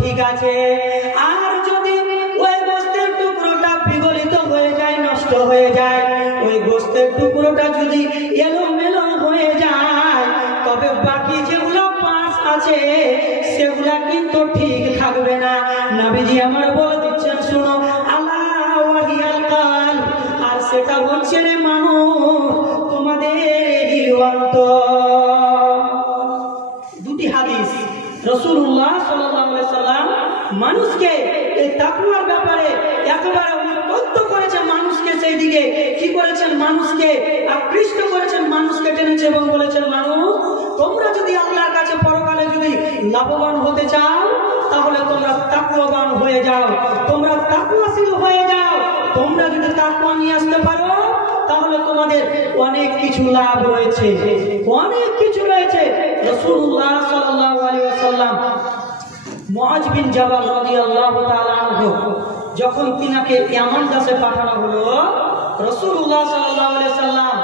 ঠিক আছে। আর যদি ওই গোস্তের টুকরোটা বিগলিত হয়ে যায়, নষ্ট হয়ে যায়, ওই গোস্তের টুকরোটা যদি এলোমেলো হয়ে যায়, তবে বাকি যেগুলো পাঁচ আছে সেগুলা কিন্তু ঠিক থাকবে না। নবীজি আমার বলে দিচ্ছেন, শুনো, আল্লাহ ওয়াহিয়াল কাল, আর সেটা হচ্ছে রে মানুষ, তোমাদের দুটি হাদিস রাসূলুল্লাহ সাল্লাল্লাহু আলাইহি সাল্লাম মানুষকে এই তাকওয়ার ব্যাপারে একেবারে উদ্বুদ্ধ করেছেন, মানুষকে সেই দিকে কি করেছেন, মানুষকে আকৃষ্ট করেছেন, মানুষকে টেনেছে এবং বলেছেন, মানুষ তোমরা যদি আল্লাহর কাছে পরকালে যদি লাভবান হতে চাও, তাহলে তোমরা তাকওয়াবান হয়ে যাও, তোমরা তাকওয়াশীল হয়ে যাও। তোমরা যদি তাকওয়া নিয়ে আসতে পারো, তাহলে তোমাদের অনেক কিছু লাভ রয়েছে, অনেক কিছু রয়েছে। রাসূলুল্লাহ সাল্লাল্লাহু আলাইহি ওয়াসাল্লাম মুআজ বিন জাবাল রাদিয়াল্লাহু তাআলা আনহু যখন তিনাকে ইয়ামান দেশে পাঠানো হলো, রাসূলুল্লাহ সাল্লাল্লাহু আলাইহি ওয়াসাল্লাম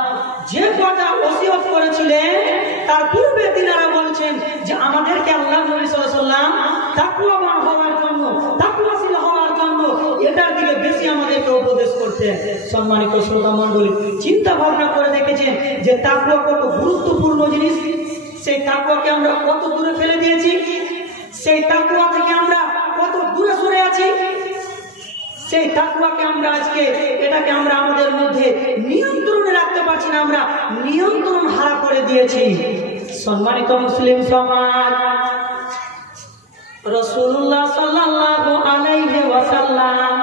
যে কথা ওসিয়ত করেছিলেন, তার পূর্বে তিনারা বলছেন যে আমাদেরকে আল্লাহর নবী সাল্লাল্লাহু আলাইহি ওয়াসাল্লাম তাকওয়াবান হওয়ার জন্য, তাকওয়াশীল হওয়ার জন্য এটার দিকে বেশি আমাদেরকে উপদেশ করতেন। সম্মানিত শ্রোতা মণ্ডলী, চিন্তা ভাবনা করে দেখেছেন যে তাকওয়া কত গুরুত্বপূর্ণ জিনিস। সেই তাকওয়াকে আমরা কত দূরে ফেলে দিয়েছি, সেই তাকওয়া থেকে আমরা কত দূরে সরে আছি। সেই তাকওয়াকে আমরা আজকে এটাকে আমরা আমাদের মধ্যে নিয়ন্ত্রণে রাখতে পারছি না, আমরা নিয়ন্ত্রণ হারা করে দিয়েছি। সম্মানিত মুসলিম সমাজ, রাসূলুল্লাহ সাল্লাল্লাহু আলাইহি ওয়াসাল্লাম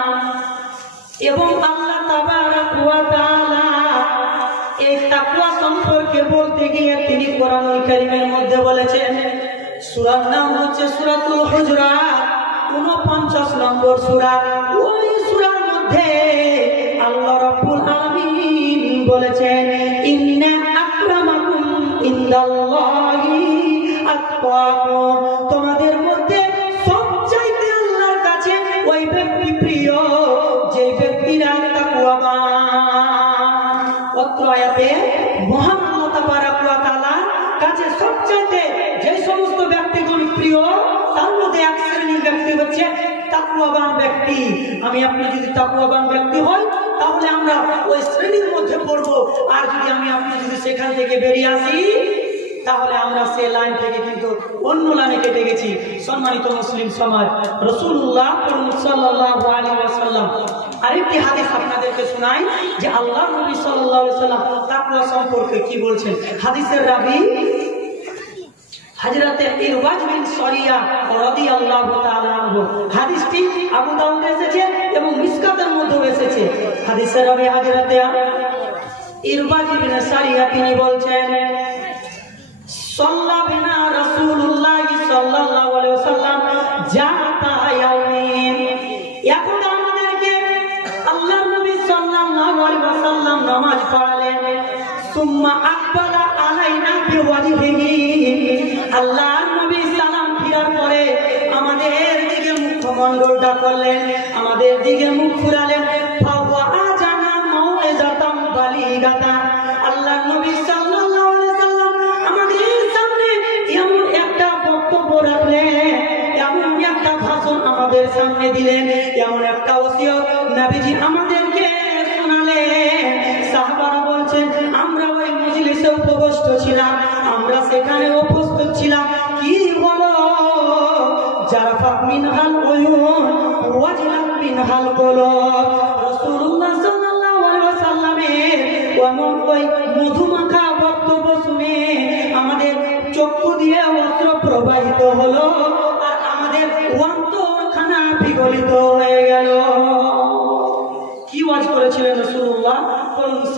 এবং আল্লাহ তাবারাক ওয়া তাআলা এই তাকওয়া সম্পর্কে বলতে গিয়ে তিনি কোরআনুল কারীমের মধ্যে বলেছেন, সূরার নাম হচ্ছে সূরাতুল হুজুরাত, 49 নম্বর সূরা। ওই সূরার মধ্যে আল্লাহ রাব্বুল আলামিন বলেছেন, ইন্না আকরামাকুম ইনদাল্লাহি আতকাকুম, তোমাদের মধ্যে সবচাইতে আল্লাহর কাছে ওই ব্যক্তি প্রিয় যে ব্যক্তিরা তাকওয়াবান। অত্র আয়াতে মহান আল্লাহ তাবারাক ওয়া তাআলা কাছে সবচাইতে যে সমস্ত ব্যক্তিগণ প্রিয়, তার মধ্যে এক শ্রেণীর ব্যক্তি হচ্ছে তাকওয়াবান ব্যক্তি। আমি আপনি যদি তাকওয়াবান ব্যক্তি হই, তাহলে আমরা ওই শ্রেণীর মধ্যে পড়ব। আর যদি আমি আপনি যদি সেখান থেকে বেরিয়ে আসি, তাহলে আমরা সে লাইন থেকে কিন্তু অন্য লাইনে কেটে গেছি। সম্মানিত মুসলিম সমাজ, রাসূলুল্লাহ সাল্লাল্লাহু আলাইহি ওয়াসাল্লাম আরেকটি হাদিস আপনাদেরকে শোনাই যে আল্লাহর নবী সাল্লাল্লাহু আলাইহি ওয়াসাল্লাম তাকওয়া সম্পর্কে কি বলছেন। হাদিসের রাবী হযরতে ইরবাজ বিন সারিয়া রাদিয়াল্লাহু তাআলা আনহু, হাদিসটি আবু দাউদে এসেছে এবং মিশকাতের মধ্যে এসেছে। হাদিসের রাবী হযরতে ইরবাজ বিন সারিয়া তিনি বলছেন, সাল্লা বিনা রাসূলুল্লাহ সাল্লাল্লাহু আলাইহি ওয়াসাল্লাম জাতা ইয়াউমিন, এখন আমাদেরকে আল্লাহর নবী সাল্লাল্লাহু আলাইহি ওয়াসাল্লাম নামাজ পড়ালেন। সুম্মা আকবালা আলাইনা বিওয়াজহিহি, আল্লাহর নবী সালাম ফিরার পরে আমাদের দিকে মুখমণ্ডলটা করলেন, আমাদের দিকে মুখ ঘুরালেন। ফাওয়াজানা মাউইজাতাম বালিগাতা, আল্লাহর নবী সাল্লাল্লাহু আলাইহি ওয়াসাল্লাম আমাদের সামনে এমন একটা বক্তব্য রাখলেন, এমন একটা ভাষণ আমাদের সামনে দিলেন, এমন একটা ওসিয়ত নবীজি আমাদেরকে শোনালেন। সাহাবারা বলছেন, আমরা ওই মজলিসে উপস্থিত ছিলাম, আমরা সেখানে উপস্থিত ছিলাম। কি হলো? জারফাত মিনহাল উয়ুন ওয়াজলাত মিনহাল কুলুব, রাসূলুল্লাহ সাল্লাল্লাহু আলাইহি ওয়াসাল্লামের এমন ওই মধুমাখা বক্তব্য শুনে আমাদের চক্ষু দিয়ে অশ্রু প্রবাহিত হলো, আর আমাদের অন্তরখানা বিগলিত হয়ে গেল। কি ওয়াজ করেছিলেন রাসূলুল্লাহ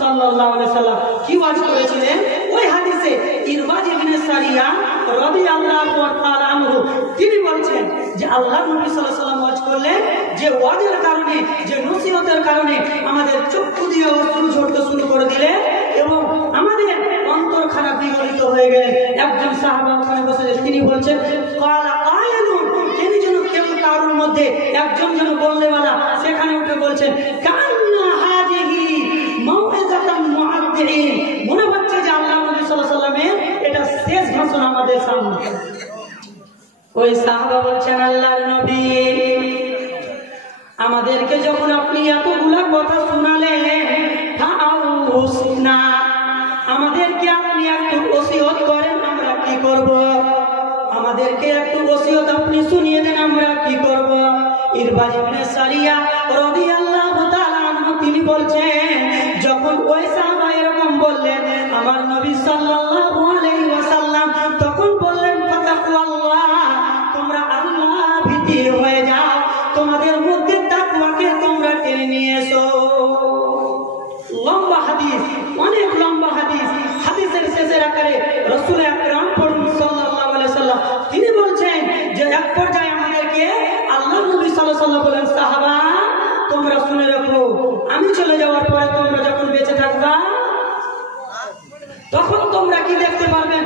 সাল্লাল্লাহু আলাইহি ওয়াসাল্লাম? কি ওয়াজ করেছিলেন? ওই হাদিসে ইরবাজ ইবনে সারিয়া রাদিয়াল্লাহু তাআলা আনহু তিনি বলছেন যে আল্লাহর নবী সাল্লাল্লাহু আলাইহি ওয়াসাল্লাম ওয়াজ করলেন, যে ওয়াজের কারণে, যে নসিহতের কারণে আমাদের চক্ষু দিয়ে অশ্রু ঝরতে শুরু করে দিলেন এবং আমাদের অন্তরখানা বিগলিত হয়ে গেলেন। একজন সাহাবা ওখানে বসে তিনি বলছেন, ক্বালা কায়লুন, তিনি যেন কেউ কারোর মধ্যে একজন যেন বললেওয়ালা সেখানে উঠে বলছেন, কান্না হাজিহি মাউইজাতাম মুআদ্দিন, মনে হচ্ছে যে আল্লাহর নবী সাল্লাল্লাহু আলাইহি ওয়াসাল্লামের এটা শেষ ভাষণ আমাদের সামনে। ওই সাহাবা বলছেন, আল্লাহর নবী, আমাদেরকে যখন আপনি এতগুলা কথা শোনালেন, আমাদেরকে আপনি একটু ওসিয়ত করেন, আমরা কি করব? আমাদেরকে একটু ওসিয়ত আপনি শুনিয়ে দেন, আমরা কি করব? ইরবাদ ইবনে সারিয়া রাদিয়াল্লাহু তাআলা আনহু তিনি বলছেন, যখন ওই সাহাবা এরকম বললেন, আমার নবী সাল্লাল্লাহু আলাইহি ওয়াসাল্লাম তখন বললেন, ফাতাকুল্লাহ, তোমরা আল্লাহ ভীতি হয়ে যাও, তোমাদের মধ্যে তাকওয়াকে তোমরা টেনে নিয়ে এসো। লম্বা হাদিস, অনেক লম্বা হাদিস। হাদিসের শেষের আকারে রাসূল আকরাম সাল্লাল্লাহু আলাইহি ওয়াসাল্লাম তিনি বলছেন যে এক পর্যায়ে আমাদেরকে আল্লাহর নবী সাল্লাল্লাহু আলাইহি ওয়াসাল্লাম বলেন, সাহাবা তোমরা শুনে রাখো, আমি চলে যাওয়ার পরে তোমরা যখন বেঁচে থাকবা তখন তোমরা কি দেখতে পারবেন?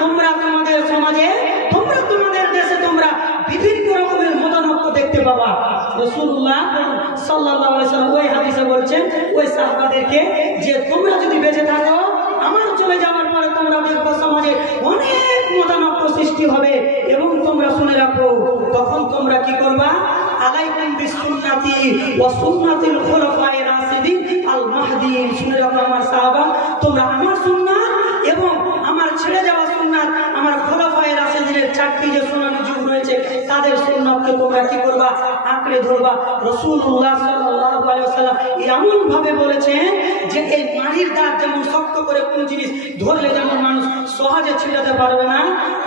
তোমরা তোমাদের সমাজে, তোমরা তোমাদের দেশে তোমরা বিভিন্ন রকমের মতানৈক্য দেখতে পাবা। রাসূলুল্লাহ সাল্লাল্লাহু আলাইহি ওয়াসাল্লাম ওই হাদিসে বলছেন ওই সাহাবাদেরকে যে তোমরা যদি বেঁচে থাকো, আমার চলে যাওয়ার পরে তোমরা দেখবে সমাজে অনেক মতানৈক্য সৃষ্টি হবে, এবং তোমরা শুনে রাখো তখন তোমরা কি করবা? আলাইকুম বিসুন্নতি ওয়া সুন্নাতিল খুলাফায়ে রাশিদিন আল মাহদিয়িন। শুনে রাখো আমার সাহাবা, তোমরা আমার সুন্নাত এবং আমার ছেড়ে যাওয়া সুন্নাত, আমার খুলাফায়ে রাশিদিনের চারটি যে সুন্নাতের যুগ রয়েছে তাদের সুন্নাতকে তোমরা কি করবা? আঁকড়ে ধরবা। রাসূলুল্লাহ সাল্লাল্লাহু আলাইহি ওয়াসাল্লাম এমন ভাবে বলেছেন যে এই নারীর দাঁত যেমন শক্ত করে কোন জিনিস ধরলে যেমন মানুষ সহজে ছিঁড়াতে পারবে না,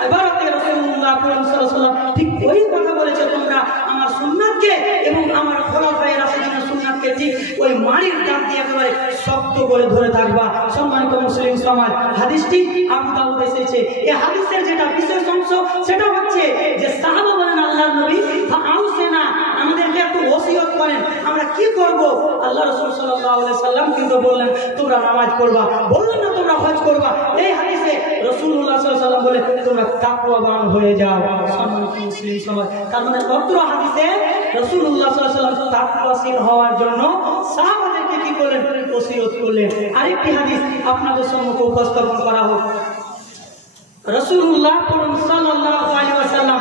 এবার রাসূলুল্লাহ সাল্লাল্লাহু আলাইহি ওয়াসাল্লাম ঠিক ওই কথা বলেছে, তোমরা আমার সুন্নাতকে এবং আমার খুলাফায়ে রাশিদিনের সুন্নাতকে ঠিক ওই মারির দাঁত দিয়ে একেবারে শক্ত করে ধরে থাকবা। সম্মানিত মুসলিম সমাজ, হাদিসটি আবু দাউদে এসেছে। এই হাদিসের যেটা বিশেষ অংশ সেটা হচ্ছে যে সাহাবা বলেন, আল্লাহর নবী ফাআউসিনা, আমাদেরকে একটু ওসিয়ত করেন, আমরা কি করব? আল্লাহ রাসূল সাল্লাল্লাহু আলাইহি ওয়াসাল্লাম কিন্তু বললেন তোমরা নামাজ পড়বা, বললেন না তোমরা হজ করবা। এই হাদিসে রাসূলুল্লাহ সাল্লাল্লাহু আলাইহি ওয়াসাল্লাম বলে তোমরা তাকওয়াবান হয়ে যাও। সম্মানিত মুসলিম সমাজ, তার মানে অত্র হাদিসে রাসূলুল্লাহ সাল্লাল্লাহু আলাইহি ওয়াসাল্লাম তাকওয়াশীল হওয়ার জন্য সাহাবাদেরকে কি করলেন? ওসিয়ত করলেন। আরেকটি হাদিস আপনাদের সম্মুখে উপস্থাপন করা হোক। রাসূলুল্লাহ সাল্লাল্লাহু আলাইহি ওয়াসাল্লাম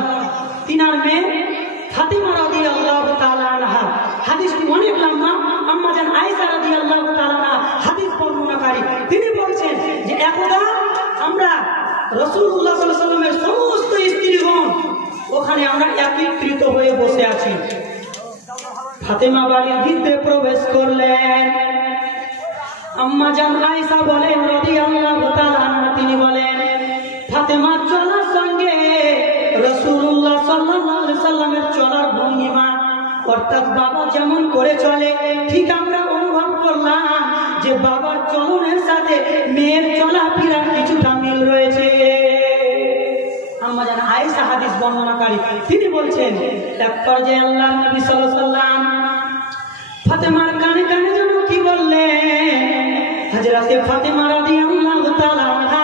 তিনার মেয়ে ফাতিমা রাদিয়াল্লাহু তাআলা আনহা, হাদিসটি অনেক লম্বা। আম্মা জান আয়েশা রাদিয়াল্লাহু তাআলা আনহা হাদিস বর্ণনাকারী, তিনি বলছেন যে একদা আমরা রাসূলুল্লাহ সাল্লাল্লাহু আলাইহি ওয়াসাল্লামের সমস্ত স্ত্রীগণ ওখানে আমরা একত্রিত হয়ে বসে আছি। ফাতিমা বাড়ির ভিতরে প্রবেশ করলেন। আম্মা জান আয়েশা বলেন রাদিয়াল্লাহু তাআলা আনহা, তিনি বলেন ফাতিমা চলার সঙ্গে রাসূলুল্লাহ সাল্লাল্লাহু আলাইহি ওয়াসাল্লামের চলার ভঙ্গিমা, অর্থাৎ বাবা যেমন করে চলে ঠিক আমরা অনুভব করলাম যে বাবার চলনের সাথে মেয়ের চলাফেরার কিছুটা মিল রয়েছে। আম্মা জান আয়েশা হাদিস বর্ণনাকারী, তিনি বলছেন এক পর্যায়ে আল্লাহর নবী সাল্লাল্লাহু আলাইহি ওয়াসাল্লাম ফাতিমার কানে কানে যেন কি বললেন, হযরতে ফাতিমা রাদিয়াল্লাহু তাআলা আনহা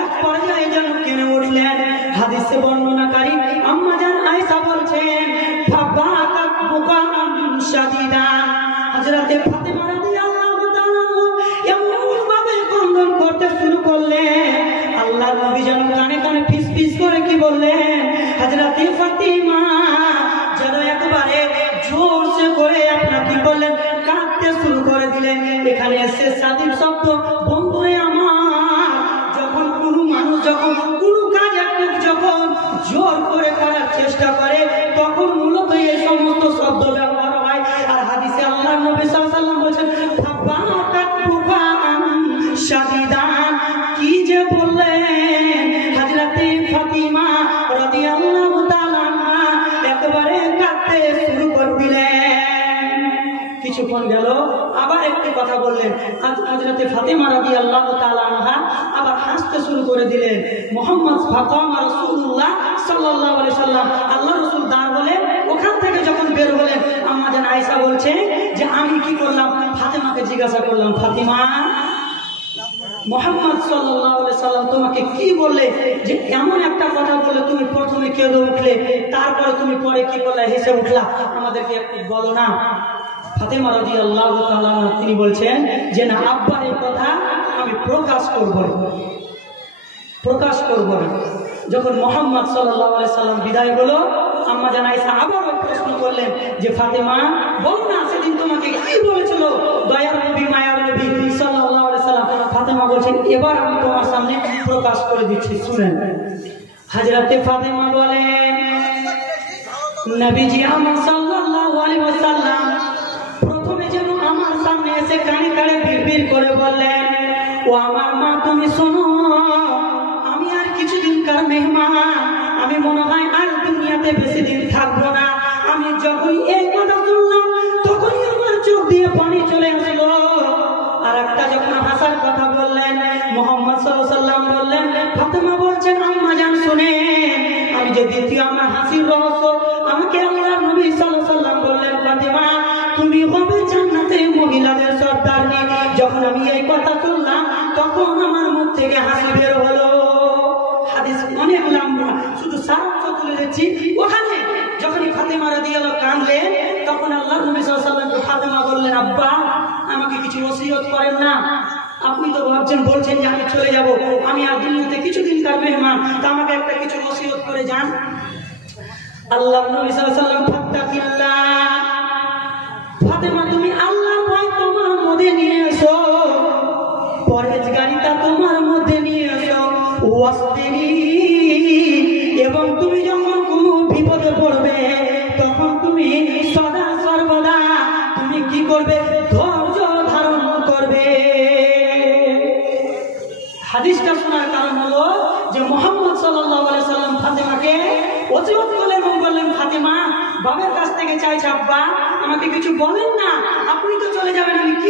এক পর্যায়ে যেন কেঁদে উঠলেন। হাদিসে বর্ণনাকারী আম্মা জান আয়েশা বলছেন ফাবাকাত বুকাআন শাদীদান, হযরতে ফাতিমা রাদিয়াল্লাহু তাআলা এমন ভাবে ক্রন্দন করতে শুরু করলেন, আল্লাহর নবী যেন কানে কানে ফিসফিস করে কি বললেন, হযরতে ফাতিমা যেন একবারে জোরসে করে আপনারা কি করলেন? কাঁদতে শুরু করে দিলেন। এখানে এসে সাদিক শব্দ, বন্ধুরে আমার, যখন কোনো মানুষ যখন কোনো কাজ একটু যখন জোর করে করার চেষ্টা করে তখন মূলত এই সমস্ত শব্দ ব্যবহার হয়। আর হাদিসে আল্লাহর নবী সাল্লাল্লাহু আলাইহি ওয়াসাল্লাম বলেছেন ফাবাকাত বুকাআন শাদীদান, কি যে বললেন হযরতে ফাতিমা রাদিয়াল্লাহু তাআলা আনহা একবারে কাঁদতে শুরু করে দিলেন। কিছুক্ষণ গেল আবার একটি কথা বললেন, হযরতে ফাতিমা রাদিয়াল্লাহু তাআলা আনহা আবার হাসতে শুরু করে দিলেন। মুহাম্মদ ফাকামা রাসূলুল্লাহ সাল্লাল্লাহু আলাইহি ওয়াসাল্লাম, আল্লাহ রাসূল দাঁড় বলে ওখান থেকে যখন বের হলেন, আম্মা জান আয়েশা বলছে যে আমি কি করলাম? ফাতিমাকে জিজ্ঞাসা করলাম, ফাতিমা মুহাম্মদ সাল্লাল্লাহু আলাইহি ওয়াসাল্লাম তোমাকে কি বললে যে এমন একটা কথা বলে তুমি প্রথমে কেঁদে উঠলে, তারপরে তুমি পরে কি করলে? হেসে উঠলা, আমাদেরকে একটু বলো না। ফাতিমা রাদিয়াল্লাহু তাআলা তিনি বলছেন যে না, আব্বার এই কথা আমি প্রকাশ করব। প্রকাশ করব না। যখন মুহাম্মদ সাল্লাল্লাহু আলাইহি সাল্লাম বিদায় হলো, আম্মা জান আয়েশা আবার প্রশ্ন করলেন যে ফাতেমা বল না, সেদিন তোমাকে কি বলেছিল দয়ার নবী মায়ার নবী সাল্লাল্লাহু আলাইহি সাল্লাম? ফাতেমা বলছেন এবার আমি তোমার সামনে প্রকাশ করে দিচ্ছি, শুনেন। হযরতে ফাতেমা বলেন, নবীজি আমার সাল্লাল্লাহু আলাইহি ওয়াসাল্লাম প্রথমে যেন আমার সামনে এসে কানে কানে বিড়বিড় করে বললেন, ও আমার মা তুমি শোনো, আমি আর কিছুদিনকার মেহমান, আমি মনে হয় আর দুনিয়াতে বেশি দিন থাকবো না। আমি যখন এই কথা শুনলাম তখনই আমার চোখ দিয়ে পানি চলে আসলো। আর একটা যখন হাসার কথা বললেন, মুহাম্মদ সাল্লাল্লাহু আলাইহি ওয়াসাল্লাম বললেন, ফাতেমা বলছেন আম্মা জান শুনে, আমি যে দ্বিতীয় আমার হাসির রহস্য আমাকে আল্লাহর নবী সাল্লাল্লাহু আলাইহি ওয়াসাল্লাম বললেন, ফাতেমা তুমি হবে জান্নাতের মহিলাদের সর্দারনি। যখন আমি এই কথা শুনলাম তখন আমার মুখ থেকে হাসি বের হলো। হাদিস অনেক লম্বা, শুধু সারাংশ তুলে দিচ্ছি। ওখানে যখনই ফাতেমা রাদিয়াল্লাহু কাঁদলেন তখন আল্লাহর নবী সাল্লাল্লাহু আলাইহি ওয়াসাল্লাম ফাতেমা বললেন, আব্বা আমাকে কিছু ওসিয়ত করেন না। আপনি তো ভাবছেন বলছেন যে আমি চলে যাব, আমি আর দুনিয়াতে কিছুদিন তার মেহমান, তা আমাকে একটা কিছু ওসিয়ত করে যান। আল্লাহর নবী সাল্লাল্লাহু আলাইহি ওয়াসাল্লাম ফাত্তাকিল্লাহ, ফাতেমা তুমি আল্লাহর ভয় তোমার মধ্যে নিয়ে এসো, পরহেজগারিতা তোমার মধ্যে নিয়ে এসো, ওয়াসবিরি, এবং তুমি যখন কোনো বিপদে পড়বে তখন তুমি সদা সর্বদা তুমি কি করবে? ধৈর্য ধারণ করবে। হাদিসটা শোনার কারণ হলো যে মুহাম্মদ সাল্লাল্লাহু আলাইহি সাল্লাম ফাতেমাকে ওসিয়ত করলেন এবং বললেন, ফাতেমা বাবার কাছ থেকে চাইছে আব্বা আমাকে কিছু বলেন না, আপনি তো চলে যাবেন, আমি কি